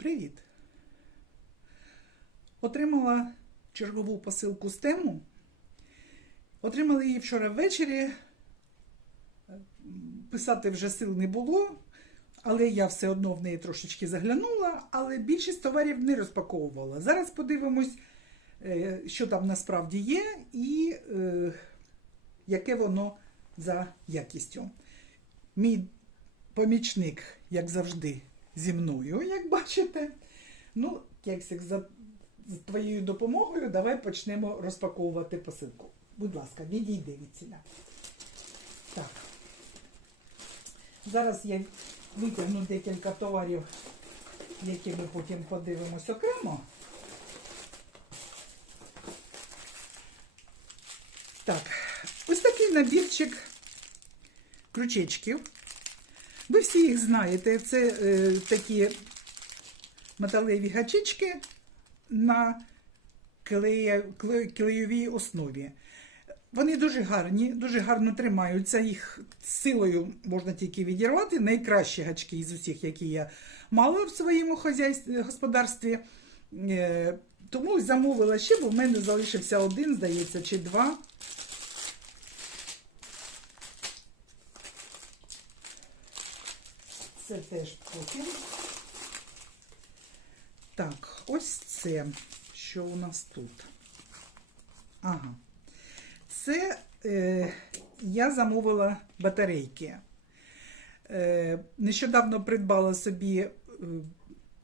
Привіт! Отримала чергову посилку з тему. Отримала її вчора ввечері. Писати вже сил не було, але я все одно в неї трошечки заглянула, але більшість товарів не розпаковувала. Зараз подивимось, е, що там насправді є і е, яке воно за якістю. Мій помічник, як завжди, зі мною, як бачите. Ну, Кексик, за твоєю допомогою давай почнемо розпаковувати посилку. Будь ласка, відійди від ціля. Так. Зараз я витягну декілька товарів, які ми потім подивимось окремо. Так, ось такий набірчик ключечків. Ви всі їх знаєте, це е, такі металеві гачечки на клеє, кле- клейовій основі. Вони дуже гарні, дуже гарно тримаються. Їх силою можна тільки відірвати. Найкращі гачки із усіх, які я мала в своєму господарстві. Е, Тому замовила ще, бо в мене залишився один, здається, чи два. Це теж потім. Так, ось це. Що у нас тут? Ага. Це е, я замовила батарейки. Е, нещодавно придбала собі е,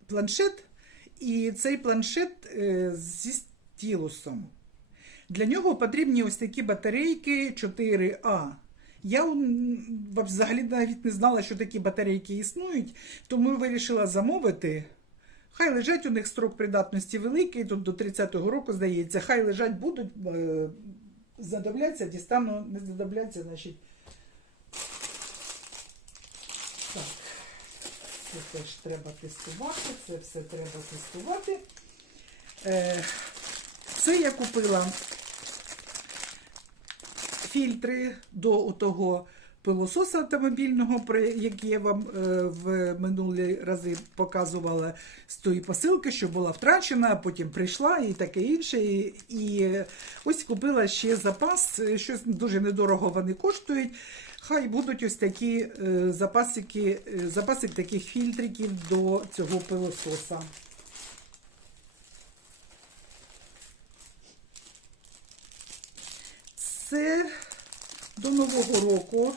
планшет, і цей планшет е, зі стілусом. Для нього потрібні ось такі батарейки 4А. Я взагалі навіть не знала, що такі батарейки існують, тому вирішила замовити. Хай лежать у них строк придатності великий, тут до 30-го року, здається, хай лежать будуть, е, задивляться, дістану, не задивляться, значить. Так, це теж треба тестувати, це все треба тестувати. Е, це я купила фільтри до того пилососа автомобільного, про який я вам е, в минулі рази показувала з тої посилки, що була втрачена, а потім прийшла і таке інше. І, і ось купила ще запас, е, щось дуже недорого вони коштують. Хай будуть ось такі е, запасики, запасик таких фільтриків до цього пилососа. Це до Нового року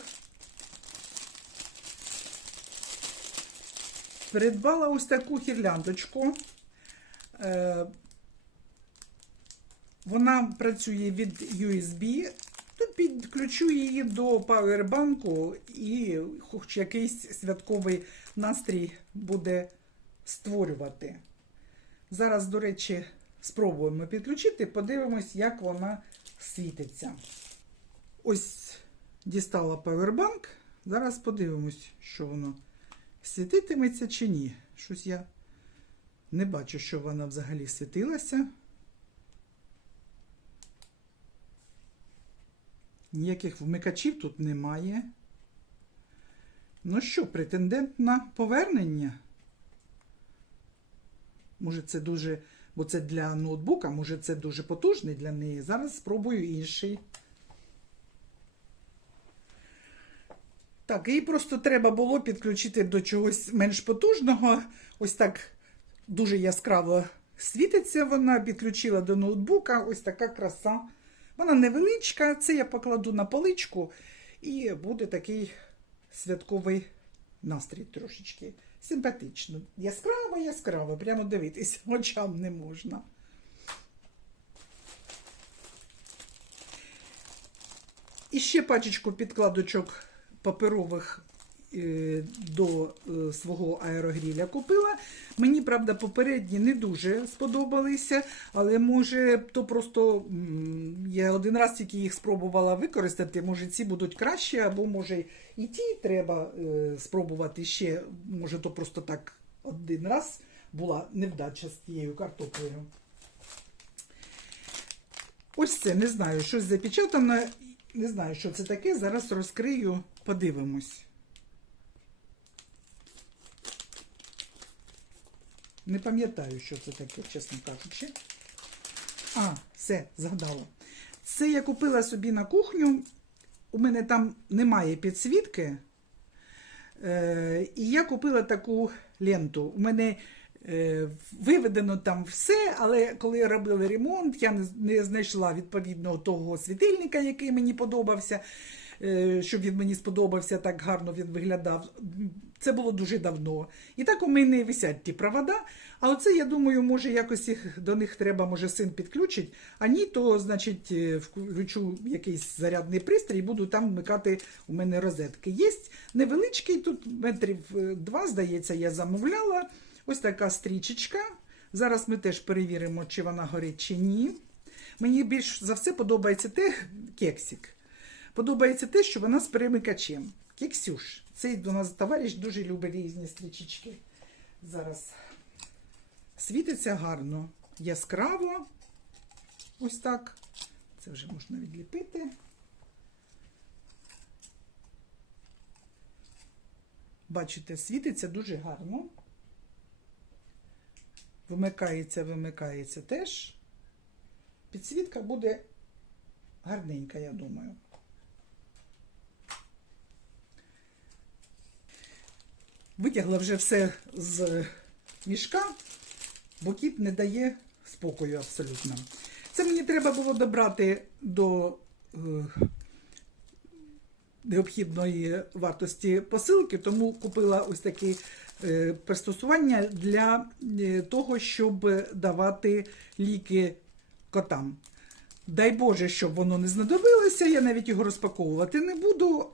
придбала ось таку гірляндочку. Е, Вона працює від USB. Тут підключу її до павербанку і хоч якийсь святковий настрій буде створювати. Зараз, до речі, спробуємо підключити, подивимось, як вона світиться. Ось дістала павербанк. Зараз подивимось, що воно світитиметься чи ні. Щось я не бачу, що вона взагалі світилася. Ніяких вмикачів тут немає. Ну що, претендент на повернення? Може, це дуже, бо це для ноутбука, може, це дуже потужний для неї. Зараз спробую інший. Так, її просто треба було підключити до чогось менш потужного. Ось так дуже яскраво світиться вона, підключила до ноутбука. Ось така краса. Вона невеличка, це я покладу на поличку, і буде такий святковий настрій трошечки. Симпатично. Яскраво, яскраво, прямо дивитися, очам не можна. І ще пачечку підкладочок паперових е, до е, свого аерогріля купила. Мені, правда, попередні не дуже сподобалися, але може то просто я один раз тільки їх спробувала використати. Може, ці будуть краще, або може і ті треба е, спробувати ще. Може, то просто так один раз була невдача з тією картоплею. Ось це не знаю, щось запечатано. Не знаю, що це таке. Зараз розкрию, подивимось. Не пам'ятаю, що це таке, чесно кажучи. А, все, згадала. Це я купила собі на кухню. У мене там немає підсвітки. Е, і я купила таку ленту. У мене виведено там все, але коли робили ремонт, я не, знайшла відповідного того світильника, який мені подобався, е, щоб він мені сподобався, так гарно він виглядав. Це було дуже давно. І так у мене висять ті провода. А оце, я думаю, може якось їх до них треба, може, син підключить. А ні, то, значить, е, включу якийсь зарядний пристрій буду там вмикати у мене розетки. Є невеличкий, тут метрів е, два, здається, я замовляла. Ось така стрічечка. Зараз ми теж перевіримо, чи вона горить, чи ні. Мені більш за все подобається те, кексик. Подобається те, що вона з перемикачем. Кексюш. Цей до нас товариш дуже любить різні стрічечки. Зараз світиться гарно, яскраво. Ось так. Це вже можна відліпити. Бачите, світиться дуже гарно. Вимикається, вимикається теж. Підсвітка буде гарненька, я думаю. Витягла вже все з мішка, бо кіт не дає спокою абсолютно. Це мені треба було добрати до е, необхідної вартості посилки, тому купила ось такі е, пристосування для е, того, щоб давати ліки котам. Дай Боже, щоб воно не знадобилося, я навіть його розпаковувати не буду.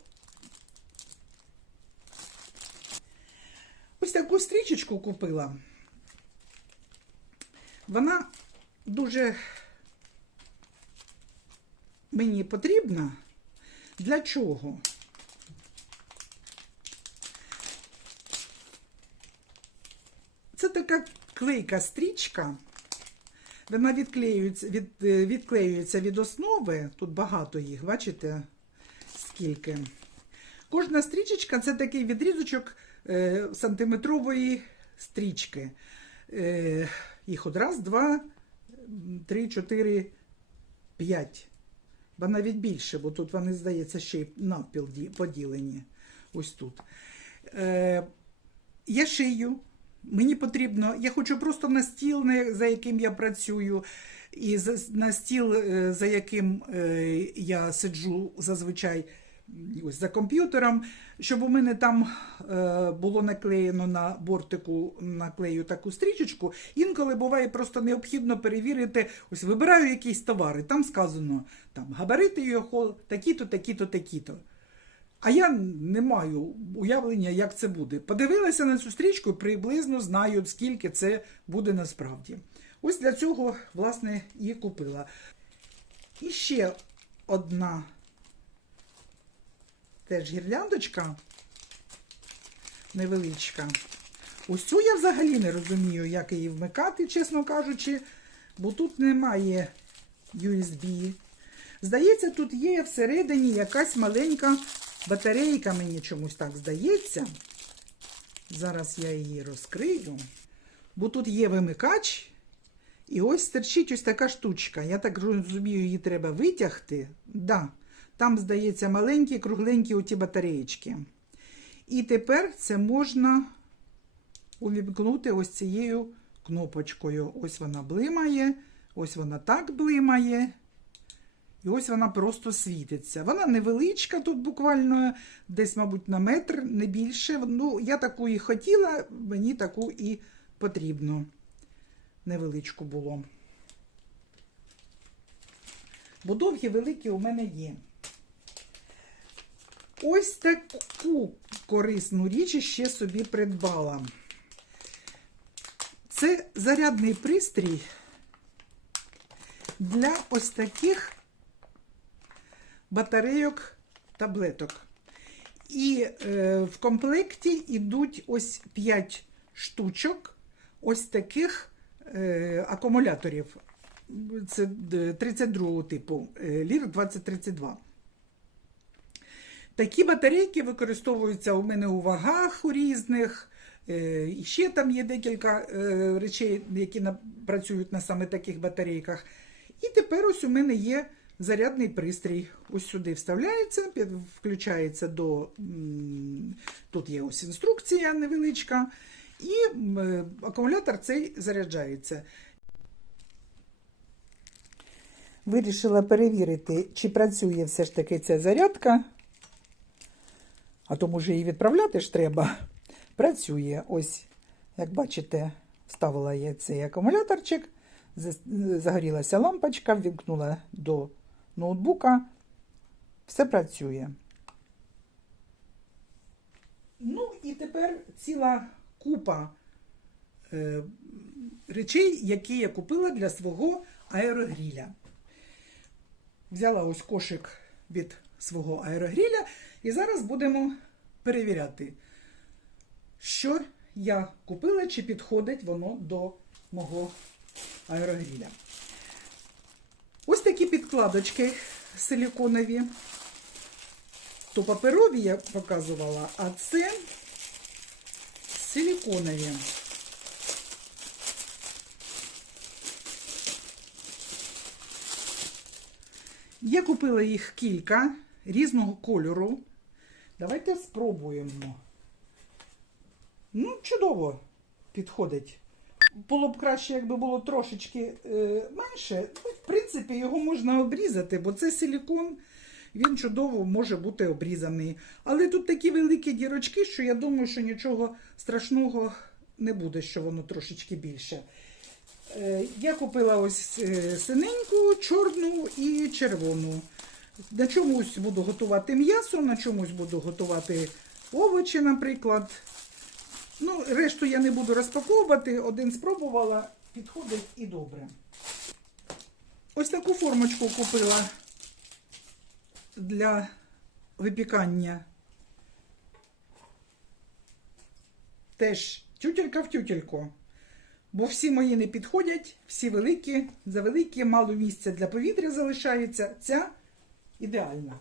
Ось таку стрічечку купила. Вона дуже мені потрібна. Для чого? Така клейка стрічка. Вона відклеюється від, е, відклеюється від основи. Тут багато їх, бачите, скільки. Кожна стрічечка це такий відрізочок е, сантиметрової стрічки. Е, їх от раз, два, три, чотири, п'ять. Бо навіть більше, бо тут вони, здається, ще й навпіл поділені. Ось тут. Е, я шию. Мені потрібно, я хочу просто на стіл, за яким я працюю, і на стіл, е, за яким е, я сиджу зазвичай ось за комп'ютером, щоб у мене там е, було наклеєно на бортику наклею таку стрічечку. Інколи буває просто необхідно перевірити, ось вибираю якісь товари, там сказано там габарити його такі-то, такі-то, такі-то. А я не маю уявлення, як це буде. Подивилася на цю стрічку приблизно знаю, скільки це буде насправді. Ось для цього, власне, і купила. І ще одна теж гірляндочка невеличка. Ось цю я взагалі не розумію, як її вмикати, чесно кажучи, бо тут немає USB. Здається, тут є всередині якась маленька батарейка, мені чомусь так здається. Зараз я її розкрию. Бо тут є вимикач. І ось стирчить ось така штучка. Я так розумію, її треба витягти. Да, там, здається, маленькі, кругленькі оті батареєчки. І тепер це можна увімкнути ось цією кнопочкою. Ось вона блимає, ось вона так блимає. І ось вона просто світиться. Вона невеличка, тут буквально десь, мабуть, на метр, не більше. Ну, я таку і хотіла, мені таку і потрібно. Невеличку було. Бо довгі великі у мене є. Ось таку корисну річ ще собі придбала. Це зарядний пристрій для ось таких батарейок таблеток. І е, в комплекті йдуть ось 5 штучок ось таких е, акумуляторів. Це е, 32 типу, е, лір 2032. Такі батарейки використовуються у мене у вагах у різних. Е, І ще там є декілька е, речей, які працюють на саме таких батарейках. І тепер ось у мене є зарядний пристрій. Ось сюди вставляється, включається до. Тут є ось інструкція невеличка, і е, акумулятор цей заряджається. Вирішила перевірити, чи працює все ж таки ця зарядка. А то може її відправляти ж треба. Працює. Ось, як бачите, вставила я цей акумуляторчик, загорілася лампочка, ввімкнула до ноутбука. Все працює. Ну і тепер ціла купа е, речей, які я купила для свого аерогріля. Взяла ось кошик від свого аерогріля і зараз будемо перевіряти, що я купила, чи підходить воно до мого аерогріля. Ось такі підкладочки силіконові. То паперові я показувала, а це силіконові. Я купила їх кілька різного кольору. Давайте спробуємо. Ну, чудово підходить. Було б краще, якби було трошечки е, менше. Ну, в принципі, його можна обрізати, бо це силікон, він чудово може бути обрізаний. Але тут такі великі дірочки, що я думаю, що нічого страшного не буде, що воно трошечки більше. Е, Я купила ось е, синеньку, чорну і червону. На чомусь буду готувати м'ясо, на чомусь буду готувати овочі, наприклад. Ну, решту я не буду розпаковувати, один спробувала, підходить і добре. Ось таку формочку купила для випікання. Теж тютелька в тютельку. Бо всі мої не підходять, всі великі, завеликі, мало місця для повітря залишається. Ця ідеальна.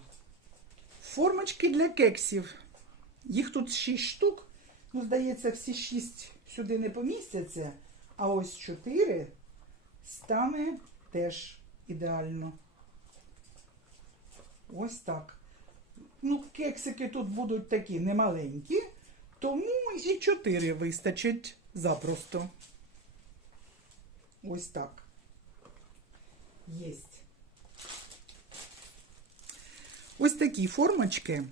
Формочки для кексів. Їх тут 6 штук. Ну, здається, всі 6 сюди не помістяться. А ось 4 стане теж ідеально. Ось так. Ну, кексики тут будуть такі немаленькі, тому і 4 вистачить запросто. Ось так. Єсть. Ось такі формочки.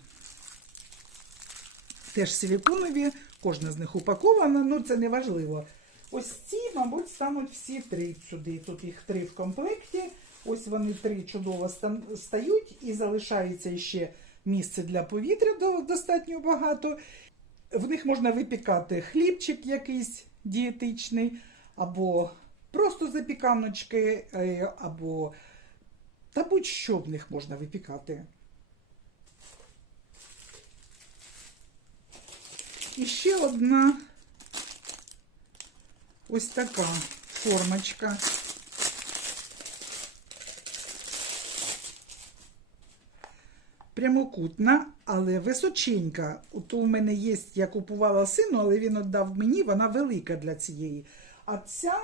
Теж силіконові, кожна з них упакована, ну це не важливо. Ось ці, мабуть, стануть всі три сюди. Тут їх три в комплекті. Ось вони три чудово стають і залишається ще місце для повітря достатньо багато. В них можна випікати хлібчик якийсь дієтичний, або просто запіканочки, е, або та будь-що в них можна випікати. І ще одна ось така формочка. Прямокутна, але височенька. От у мене є, я купувала сину, але він віддав мені, вона велика для цієї. А ця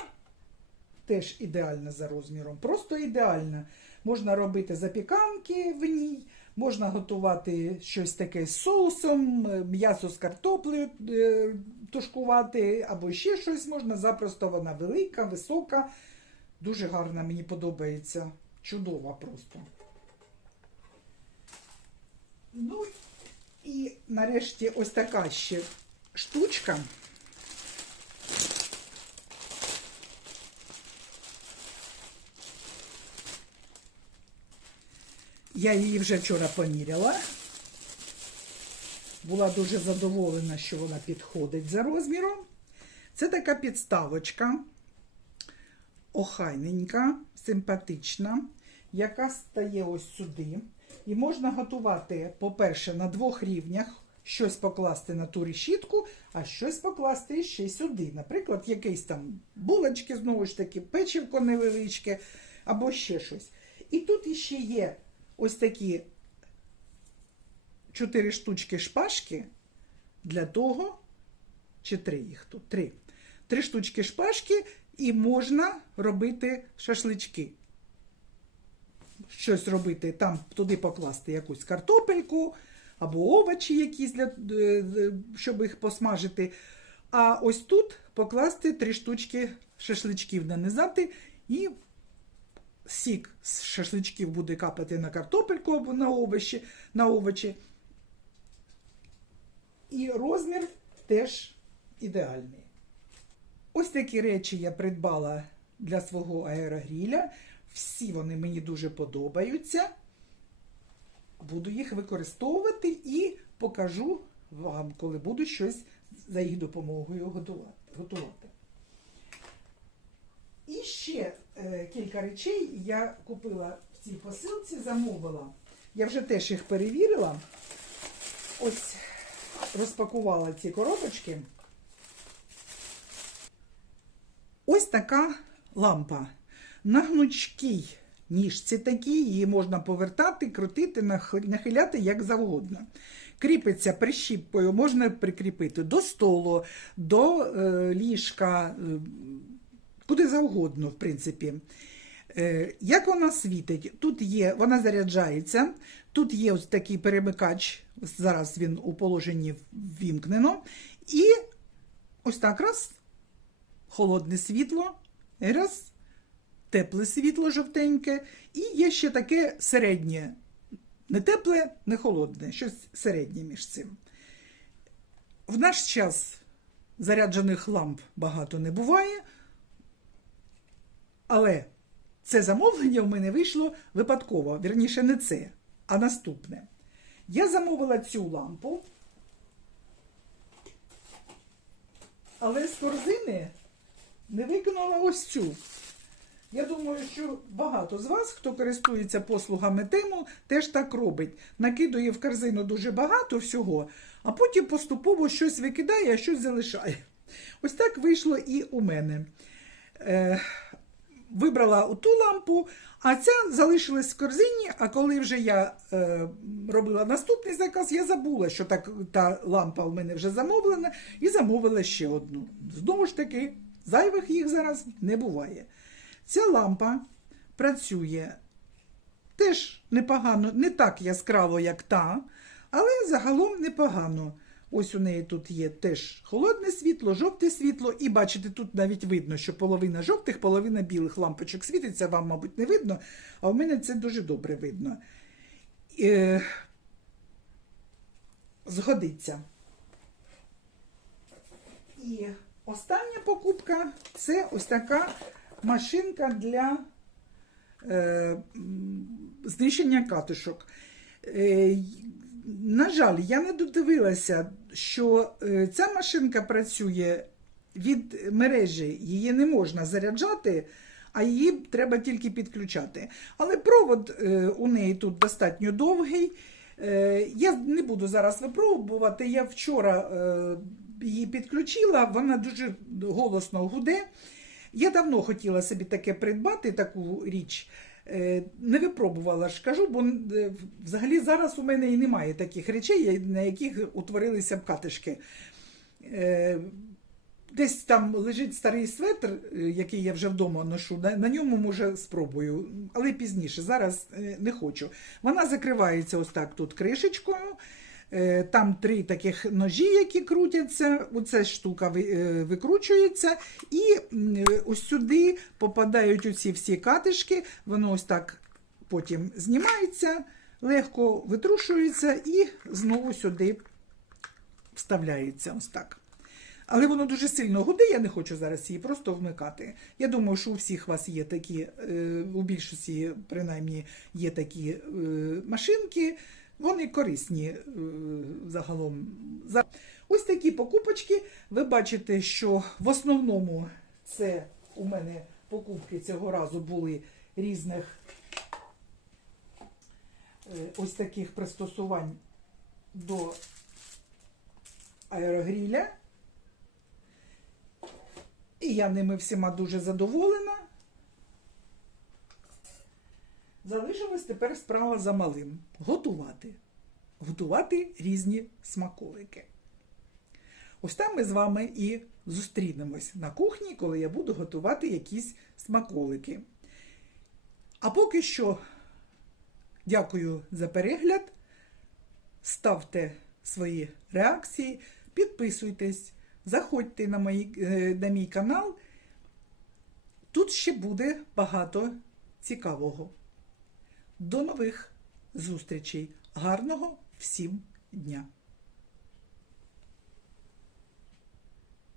теж ідеальна за розміром. Просто ідеальна. Можна робити запіканки в ній, можна готувати щось таке з соусом, е, м'ясо з картоплею е, тушкувати, або ще щось можна. Запросто вона велика, висока. Дуже гарна, мені подобається. Чудова просто. Ну і нарешті ось така ще штучка. Я її вже вчора поміряла. Була дуже задоволена, що вона підходить за розміром. Це така підставочка, охайненька, симпатична, яка стає ось сюди. І можна готувати, по-перше, на двох рівнях. Щось покласти на ту решітку, а щось покласти ще сюди. Наприклад, якісь там булочки, знову ж таки, печивко невеличке, або ще щось. І тут іще є ось такі чотири штучки шпажки для того, чи три їх тут. Три. Три штучки шпажки, і можна робити шашлички. Щось робити, там туди покласти якусь картопельку або овочі якісь, для, е, е, щоб їх посмажити. А ось тут покласти три штучки шашличків нанизати і сік з шашличків буде капати на картопельку або на овочі, на овочі. І розмір теж ідеальний. Ось такі речі я придбала для свого аерогріля. Всі вони мені дуже подобаються. Буду їх використовувати і покажу вам, коли буду щось за їх допомогою готувати. І ще кілька речей я купила в цій посилці, замовила. Я вже теж їх перевірила. Ось розпакувала ці коробочки. Ось така лампа. На гнучкій ніжці такій, її можна повертати, крутити, нахиляти як завгодно. Кріпиться прищіпкою, можна прикріпити до столу, до е, ліжка, е, куди завгодно, в принципі. Е, Як вона світить? Тут є, вона заряджається, тут є ось такий перемикач, зараз він у положенні ввімкнено. І ось так раз, холодне світло, раз, тепле світло жовтеньке, і є ще таке середнє. Не тепле, не холодне, щось середнє між цим. В наш час заряджених ламп багато не буває, але це замовлення в мене вийшло випадково. Вірніше, не це, а наступне. Я замовила цю лампу, але з корзини не викинула ось цю. Я думаю, що багато з вас, хто користується послугами тему, теж так робить. Накидує в корзину дуже багато всього, а потім поступово щось викидає, а щось залишає. Ось так вийшло і у мене. Е, вибрала оту лампу, а ця залишилась в корзині. А коли вже я е, робила наступний заказ, я забула, що так, та лампа в мене вже замовлена, і замовила ще одну. Знову ж таки, зайвих їх зараз не буває. Ця лампа працює теж непогано, не так яскраво, як та, але загалом непогано. Ось у неї тут є теж холодне світло, жовте світло, і бачите, тут навіть видно, що половина жовтих, половина білих лампочок світиться, вам, мабуть, не видно, а в мене це дуже добре видно. Е, згодиться. І остання покупка це ось така машинка для е, знищення катишок. Е, на жаль, я не додивилася, що е, ця машинка працює від мережі, її не можна заряджати, а її треба тільки підключати. Але провод е, у неї тут достатньо довгий. Е, Я не буду зараз випробувати. Я вчора її підключила, вона дуже голосно гуде. Я давно хотіла собі таке придбати, таку річ. Е, Не випробувала ж кажу, бо е, взагалі зараз у мене і немає таких речей, на яких утворилися б катишки. Е, Десь там лежить старий светр, який я вже вдома ношу. На, ньому може спробую, але пізніше. Зараз не хочу. Вона закривається ось так тут кришечкою. Е, Там три таких ножі, які крутяться. Оця штука е, викручується, і е, ось сюди попадають оці всі катишки. Воно ось так потім знімається, легко витрушується і знову сюди вставляється. Ось так. Але воно дуже сильно гуде, я не хочу зараз її просто вмикати. Я думаю, що у всіх вас є такі, у більшості, принаймні, є такі машинки. Вони корисні е, загалом. Ось такі покупочки. Ви бачите, що в основному це у мене покупки цього разу були різних е, ось таких пристосувань до аерогріля. І я ними всіма дуже задоволена. Залишилась тепер справа за малим. Готувати. Готувати різні смаколики. Ось там ми з вами і зустрінемось на кухні, коли я буду готувати якісь смаколики. А поки що дякую за перегляд. Ставте свої реакції, підписуйтесь, заходьте на, мої, е, на мій канал. Тут ще буде багато цікавого. До нових зустрічей. Гарного всім дня!